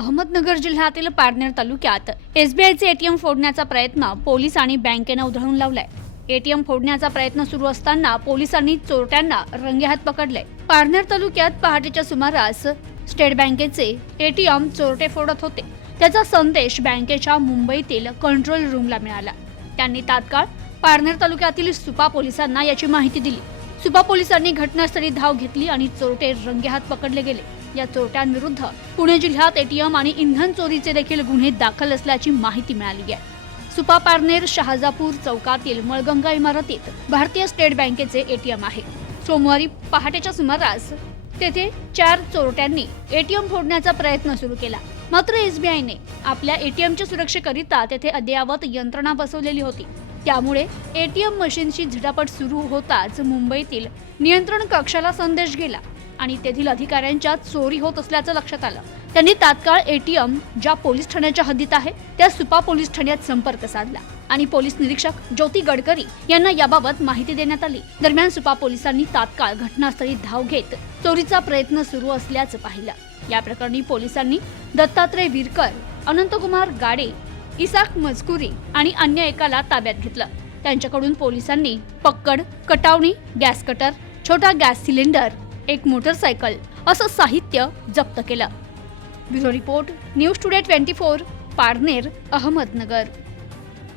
अहमदनगर जिल्ह्यातील पारनेर तालुक्यात एसबीआयचे एटीएम फोडण्याचा प्रयत्न पोलीस आणि बँकेनं उधळून लावलाय. एटीएम फोडण्याचा प्रयत्न सुरू असताना पोलिसांनी चोरट्यांना रंगेहात पकडले पारनेर तालुक्यात पहाटेच्या सुमारास स्टेट बँकेचे एटीएम चोरटे फोडत होते. त्याचा संदेश बँकेच्या मुंबईतील कंट्रोल रूमला मिळाला. त्यांनी तात्काळ पारनेर तालुक्यातील सुपा पोलिसांना याची माहिती दिली. सुपा पोलिसांनी घटनास्थळी धाव घेतली आणि चोरटे रंगेहात पकडले गेले. या चोरट्यांविरुद्ध पुणे जिल्ह्यात एटीएम आणि इंधन चोरीचे देखील गुन्हे दाखल असल्याची माहिती मिळाली आहे. सुपा पारनेर शहाजापूर चौकातील मळगंगा इमारतीत भारतीय स्टेट बँकेचे एटीएम आहे. सोमवारी पहाटेच्या सुमारास तेथे चार चोरट्यांनी एटीएम फोडण्याचा प्रयत्न सुरू केला. मात्र एसबीआयने आपल्या एटीएमच्या सुरक्षेकरिता तेथे अद्ययावत यंत्रणा बसवलेली होती. त्यामुळे एटीएम मशीनची झटापट सुरू होताच मुंबईतील नियंत्रण कक्षाला संदेश गेला. आणि तेथील अधिकाऱ्यांच्या चोरी होत असल्याचं लक्षात आलं. त्यांनी तात्काळ एटीएम ज्या पोलीस ठाण्याच्या हद्दीत आहे त्या सुपा पोलीस ठाण्यात संपर्क साधला. आणि पोलीस निरीक्षक ज्योती गडकरी यांना याबाबत माहिती देण्यात आली. दरम्यान सुपा पोलिसांनी तात्काळ घटनास्थळी धाव घेत चोरीचा प्रयत्न सुरू असल्याचं पाहिलं. या प्रकरणी पोलिसांनी दत्तात्रय विरकर अनंतकुमार गाडे इसाक मजकुरी आणि अन्य एकाला ताब्यात घेतलं. त्यांच्याकडून पोलिसांनी पक्कड कटावणी गॅस कटर छोटा गॅस सिलेंडर एक मोटरसायकल असं साहित्य जप्त केलं. Bureau report News Today twenty four Parner Ahmednagar.